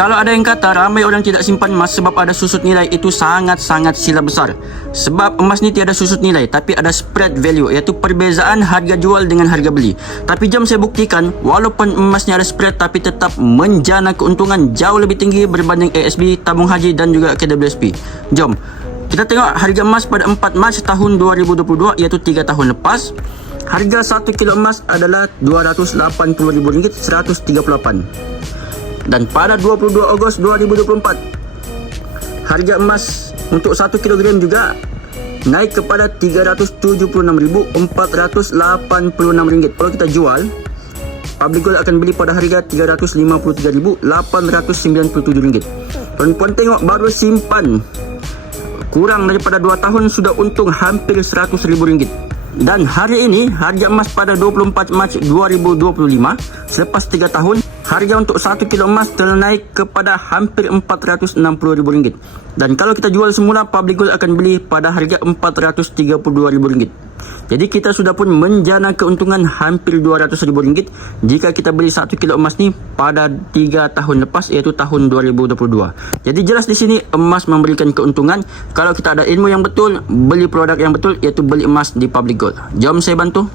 Kalau ada yang kata ramai orang tidak simpan emas sebab ada susut nilai itu sangat-sangat silap besar. Sebab emas ni tiada susut nilai tapi ada spread value iaitu perbezaan harga jual dengan harga beli. Tapi jom saya buktikan walaupun emas ni ada spread tapi tetap menjana keuntungan jauh lebih tinggi berbanding ASB, tabung haji dan juga KWSP. Jom. Kita tengok harga emas pada 4 Mac tahun 2022 iaitu 3 tahun lepas. Harga 1 kilo emas adalah RM280,000 138 dan pada 22 Ogos 2024 harga emas untuk 1 kg juga naik kepada RM376,486 kalau kita jual public gold akan beli pada harga RM353,897 tuan-tuan tengok baru simpan. Kurang daripada 2 tahun sudah untung hampir RM100,000 dan hari ini harga emas pada 24 Mac 2025 selepas 3 tahun harga untuk 1 kilo emas telah naik kepada hampir RM460,000 dan kalau kita jual semula public gold akan beli pada harga RM432,000 jadi kita sudah pun menjana keuntungan hampir RM200,000 jika kita beli 1 kilo emas ni pada 3 tahun lepas iaitu tahun 2022 jadi jelas di sini emas memberikan keuntungan. Kalau kita ada ilmu yang betul beli produk yang betul iaitu beli emas di public gold jom saya bantu